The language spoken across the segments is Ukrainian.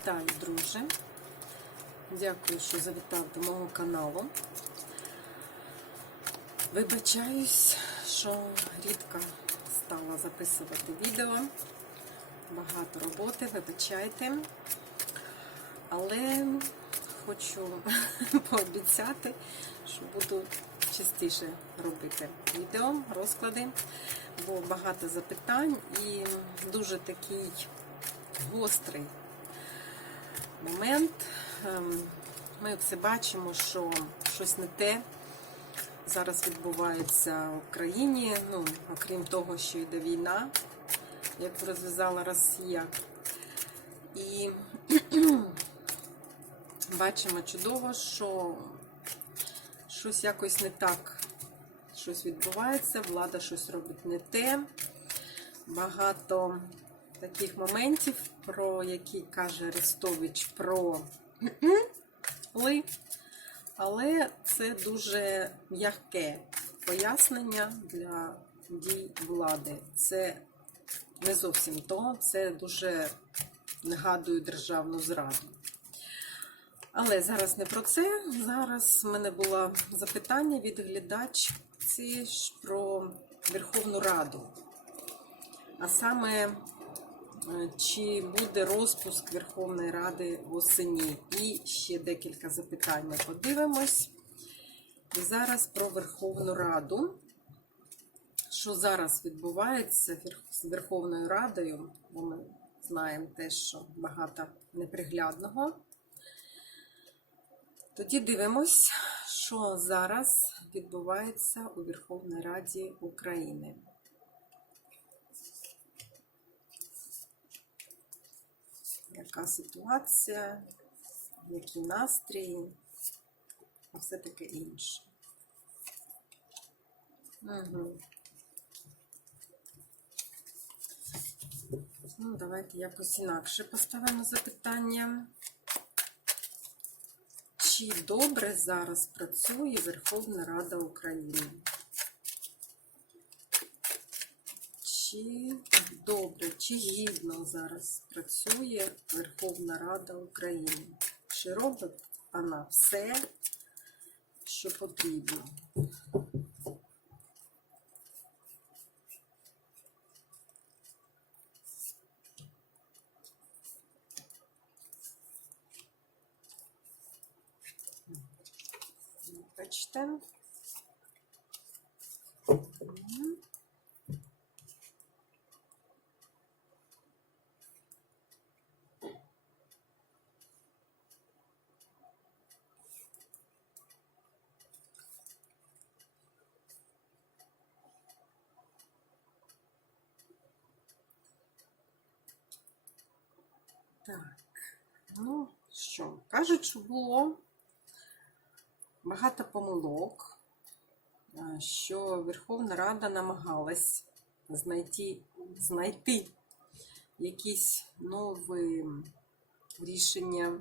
Вітаю, друже. Дякую, що завітав до мого каналу. Вибачаюсь, що рідко стала записувати відео. Багато роботи, вибачайте. Але хочу пообіцяти, що буду частіше робити відео, розклади, бо багато запитань і дуже такий гострий момент. Ем, Ми все бачимо, що щось не те зараз відбувається в країні. Ну, окрім того, що йде війна, як розв'язала Росія. І бачимо чудово, що щось якось не так. Щось відбувається, влада щось робить не те. Багато таких моментів, про які каже Арестович про ли. Але це дуже м'яке пояснення для дій влади. Це не зовсім то, це дуже нагадує державну зраду. Але зараз не про це. Зараз в мене було запитання від глядачці про Верховну Раду. А саме, чи буде розпуск Верховної Ради восені? І ще декілька запитань ми подивимось. Зараз про Верховну Раду. Що зараз відбувається з Верховною Радою? Бо ми знаємо те, що багато неприглядного. Тоді дивимось, що зараз відбувається у Верховній Раді України. Яка ситуація, які настрої, а все таке інше. Угу. Ну, давайте якось інакше поставимо запитання. Чи добре зараз працює Верховна Рада України? Чи добре, чи гідно зараз працює Верховна Рада України? Чи робить вона все, що потрібно? Бачите? Так, ну що, кажуть, що було багато помилок, що Верховна Рада намагалась знайти, знайти якісь нові рішення,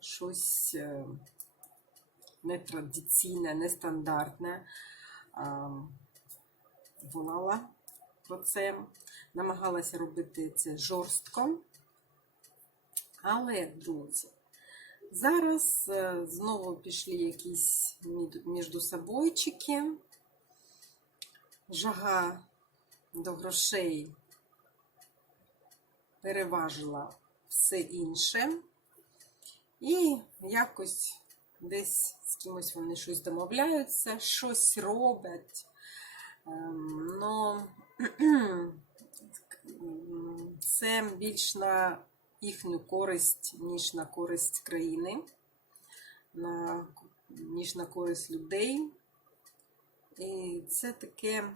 щось е, нетрадиційне, нестандартне. Волала про це, намагалася робити це жорстко. Але, друзі, Зараз е, знову пішли якісь мід- міждусобойчики. Жага до грошей переважила все інше. І якось десь з кимось вони щось домовляються, щось роблять. Ем, Но це більш на їхню користь, ніж на користь країни, на, ніж на користь людей. І це таке,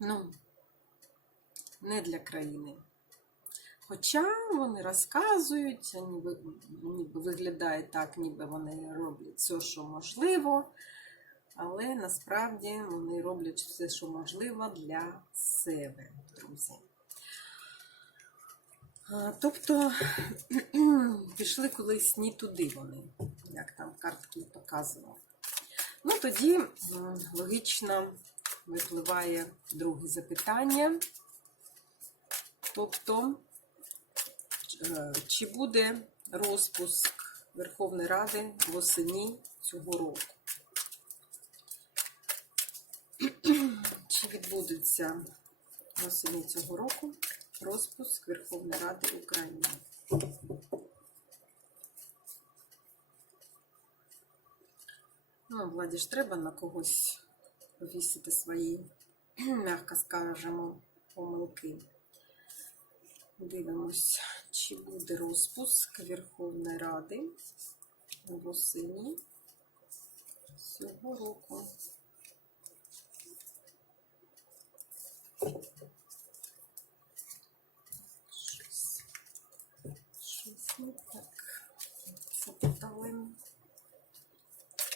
ну, не для країни. Хоча вони розказують, ніби, ніби виглядає так, ніби вони роблять все, що можливо, але насправді вони роблять все, що можливо для себе, друзі. Тобто пішли колись не туди вони, як там картки показували. Ну, тоді логічно випливає друге запитання. Тобто, е, чи буде розпуск Верховної Ради восені цього року? Чи відбудеться восені цього року розпуск Верховної Ради України? Ну, владі ж треба на когось повісити свої, м'яко скажемо, помилки. Дивимось, чи буде розпуск Верховної Ради восені цього року. Щось, щось не так. Запитали,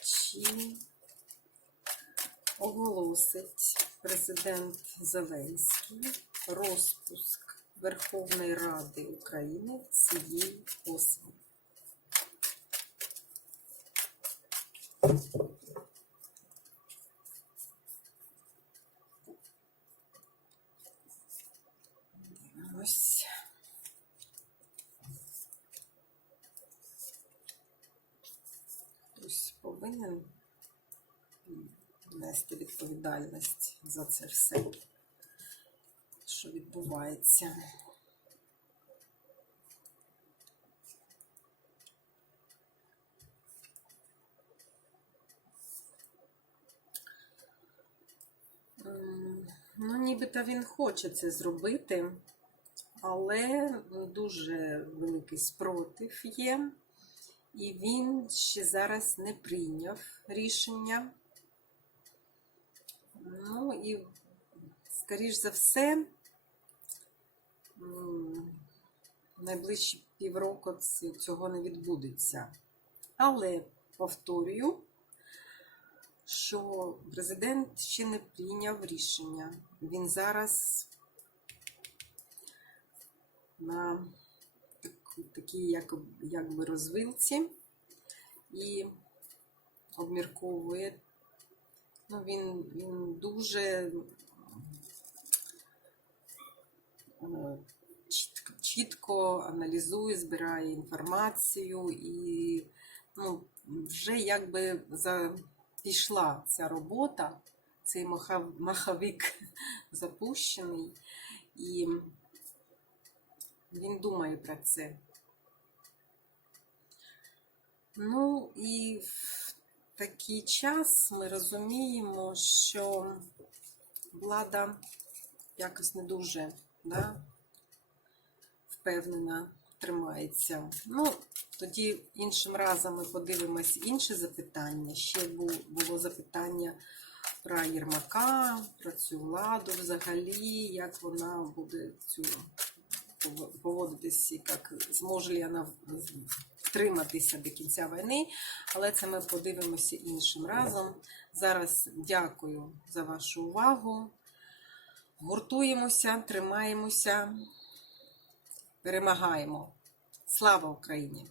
чи оголосить президент Зеленський розпуск Верховної Ради України цієї осені. Ось. Хтось повинен нести відповідальність за це все, що відбувається. Ну, нібито він хоче це зробити, але дуже великий спротив є, і він ще зараз не прийняв рішення. Ну і, скоріш за все, найближчі півроку цього не відбудеться. Але повторюю, що президент ще не прийняв рішення. Він зараз на такій як, якби розвилці і обмірковує. Ну, він, він дуже е, чітко, чітко аналізує, збирає інформацію і ну, вже якби за, пішла ця робота, цей маховик запущений, і він думає про це. Ну і такий час ми розуміємо, що влада якось не дуже да, впевнена тримається. Ну, тоді іншим разом ми подивимось інші запитання. Ще було запитання про Єрмака, про цю владу взагалі, як вона буде цю поводитись, як зможе ли вона втриматися до кінця війни. Але це ми подивимося іншим разом. Зараз дякую за вашу увагу. Гуртуємося, тримаємося, перемагаємо. Слава Україні!